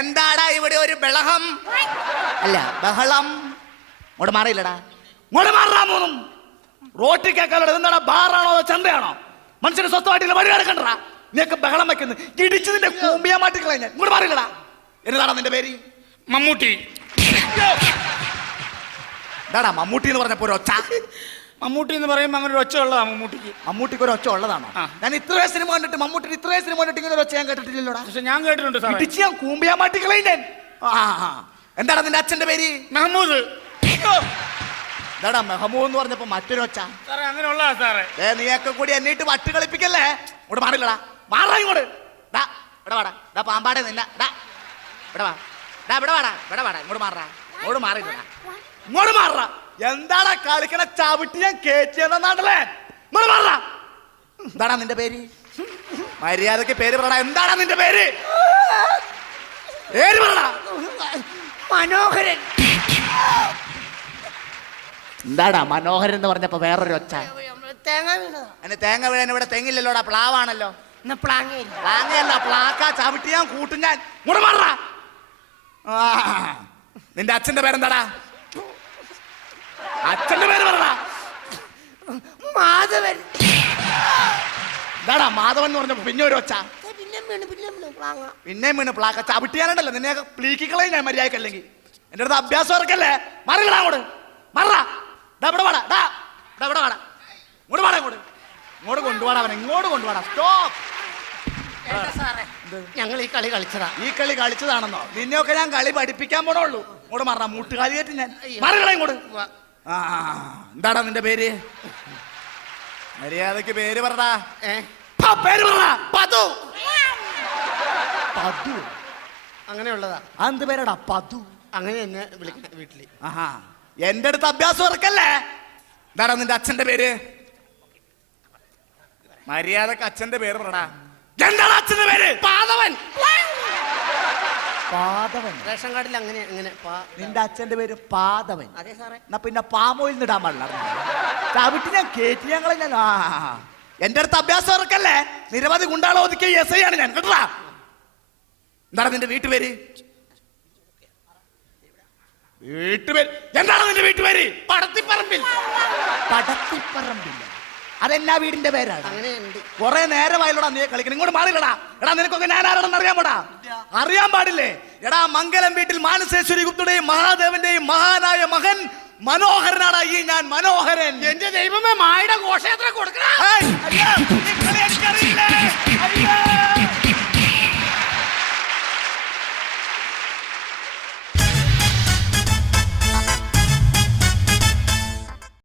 എന്താടാ ഇവിടെ ഒരു ബളഹം? അല്ല ബഹളം. ഇങ്ങോട്ട് മാറിയില്ലടാ. ഇങ്ങോട്ട് മാറാ മൂന്നും റോട്ടിൽ കേൾക്കാനുള്ള എന്താടാ ബാറാണോ അതോ ചന്തയാണോ? മനുഷ്യന് സ്വസ്ഥമായിട്ടില്ല വഴി കിടക്കണ്ടാ നിനക്ക് ബഹളം വെക്കുന്നു. ഇടിച്ച് നിന്റെ കൂമ്പിയാ മാറ്റി കളഞ്ഞ ഇങ്ങോട്ട് മാറിയില്ലടാ. എന്നതാടാ നിന്റെ പേര്? മമ്മൂട്ടി. എന്താടാ മമ്മൂട്ടി എന്ന് പറഞ്ഞപ്പോ ഒരു ഒച്ച? മമ്മൂട്ടി എന്ന് പറയുമ്പോൾ അങ്ങനെ ഒരു ഒച്ച ഉള്ളതാ മമ്മൂട്ടിക്ക്. മമ്മൂട്ടിക്ക് ഒരു ഒച്ച ഉള്ളതാണോ? ആ. ഞാൻ ഇത്രയും സിനിമ കണ്ടിട്ട് മമ്മൂട്ടി ഇത്രയും സിനിമ കണ്ടിട്ട് ഇങ്ങനെ ഒരു ഒച്ച ഞാൻ കേട്ടിട്ടില്ലല്ലോടാ? പക്ഷെ ഞാൻ കേട്ടിട്ടുണ്ട് സാറേ. ഇടിച്ച് ഞാൻ കൂമ്പിയാ മാറ്റി കളയുന്നേ. ആ ആ. എന്താടാ നിന്റെ അച്ഛന്റെ പേര്? മെഹമ്മൂദ് എന്താടാ മെഹമൂ എന്ന് പറഞ്ഞപ്പോ മറ്റൊരു ഒച്ച? സാറേ അങ്ങനെ ഉള്ളതാ സാറേ. ഏ നീയൊക്കെ കൂടി എന്നിട്ട് വട്ട് കളിപ്പിക്കല്ലേ? ഇവിടെ മാറില്ലടാ. മാറാ ഇങ്ങോട്ട്. ഡാ ഇവിടെ വാടാ. ഡാ പാമ്പാടെ നിന്ന. ഡാ ഇവിടെ വാ. ഡാ ഇവിടെ വാടാ. ഇവിടെ വാടാ. ഇങ്ങോട്ട് മാറാ ഇങ്ങോട്ട് മാറില്ലടാ. ഇങ്ങോട്ട് മാറാ എന്താടാ കളിക്കണ ചവിട്ടി ഞാൻ കേറ്റിയെന്ന നാട്ടിലെ? ഇങ്ങോട്ട് മാറാ എന്താടാ നിന്റെ പേര്? മര്യാദയ്ക്ക് പേര് പറടാ. എന്താടാ നിന്റെ പേര്? പേര് പറടാ. മനോഹരൻ. എന്താടാ മനോഹരൻ എന്ന് പറഞ്ഞപ്പോ വേറൊരു ഒച്ച? തേങ്ങ വീണതാ. അതിന് തേങ്ങ വീഴാൻ ഇവിടെ തെങ്ങില്ലല്ലോടാ പ്ലാവാണല്ലോ. എന്നാ പ്ലാങ്ങയില്ല പ്ലാങ്ങയല്ല പ്ലാക്ക ചവിട്ടി ഞാൻ കൂട്ടും ഞാൻ മാറാ നിന്റെ അച്ഛന്റെ പേരെന്താടാ? അച്ഛന്റെ പേര് പറടാ. മാധവൻ. എന്താടാ മാധവൻ എന്ന് പറഞ്ഞപ്പോ പിന്നെ ഒരു ഒച്ച. പിന്നെ വീണ് പ്ലാക്ക ചവിട്ടിയാലുണ്ടല്ലോ നിന്നെ പ്ലീക്കിക്കളയും ഞാൻ മര്യാദക്കല്ലെങ്കിൽ എന്റെ അടുത്ത് അഭ്യാസം ഇറക്കല്ലേ മറിയടാ അങ്ങോട്ട്. മറടാ. ഡാ ഇവിടെ വാടാ ഡാ ഡാ ഇവിടെ വാടാ. ഇങ്ങോട്ട് വാടാ ഇങ്ങോട്ട്. ഇങ്ങോട്ട് കൊണ്ടുപോടാ അവനെ ഇങ്ങോട്ട് കൊണ്ടുപോടാ സ്റ്റോപ്പ്. ഞങ്ങൾ ഈ കളി കളിച്ചതാ. ഈ കളി കളിച്ചതാണെന്നോ? നിന്നെയൊക്കെ ഞാൻ കളി പഠിപ്പിക്കാൻ പോണുള്ളൂ ഇങ്ങോട്ട് മറ മുട്ടുകാലി കയറ്റി ഞാൻ മറികളെ ഇങ്ങോട്ട്. ആ എന്താടാ നിന്റെ പേര്? മര്യാദയ്ക്ക് പേര് പറടാ. ഏ? പേര് പറടാ. പതു പതു അങ്ങനെയുള്ളതാ. അന്ത് പേരടാ? പതു അങ്ങനെ എന്നെ വിളിക്കണ വീട്ടിൽ. ആഹാ. എന്റെ അടുത്ത് അഭ്യാസം ഇറക്കല്ലേ എന്താടാ നിന്റെ അച്ഛന്റെ പേര്? മര്യാദയ്ക്ക് അച്ഛന്റെ പേര് പറടാ. എന്താണ് അച്ഛന്റെ പേര്? പാതവൻ. പാദവൻ റേഷൻ കാർഡിൽ അങ്ങനെ അങ്ങനെ നിന്റെ അച്ഛന്റെ പേര് പാദവൻ അതെ സാറേ. എന്നാ പിന്നെ പാമോയിൽ ഇടാൻ പാടില്ല. ചവിട്ടി ഞാൻ കേറ്റി ഞങ്ങളെ ഞാൻ ആ എന്റെ അടുത്ത് അഭ്യാസം ഇറക്കല്ലേ നിരവധി ഗുണ്ടാളെ ഒതുക്കിയ എസ് ഐ ആണ് ഞാൻ. കേട്ടാ എന്താണ് നിന്റെ വീട്ടുപേര്? വീട്ടുപേര്. എന്താണ് നിന്റെ വീട്ടുപേര്? പടത്തിപ്പറമ്പിൽ. പടത്തിപ്പറമ്പില്ല അതെന്നാ വീടിന്റെ പേരാണ്? കുറെ നേരമായില്ലോടാ നീ കളിക്കണം. ഇങ്ങോട്ട് മാറില്ലടാ. എടാ നിനക്കൊക്കെ ഞാൻ ആരാണെന്ന് അറിയാൻ പാടാ. അറിയാൻ പാടില്ലേ? എടാ മംഗലം വീട്ടിൽ മാനസേശ്വരി ഗുപ്തയുടെയും മഹാദേവന്റെയും മഹാനായ മകൻ മനോഹരനാടാ ഈ ഞാൻ മനോഹരൻ. എന്റെ ദൈവമേ മായുടെ ഘോഷയാത്ര കൊടുക്കണ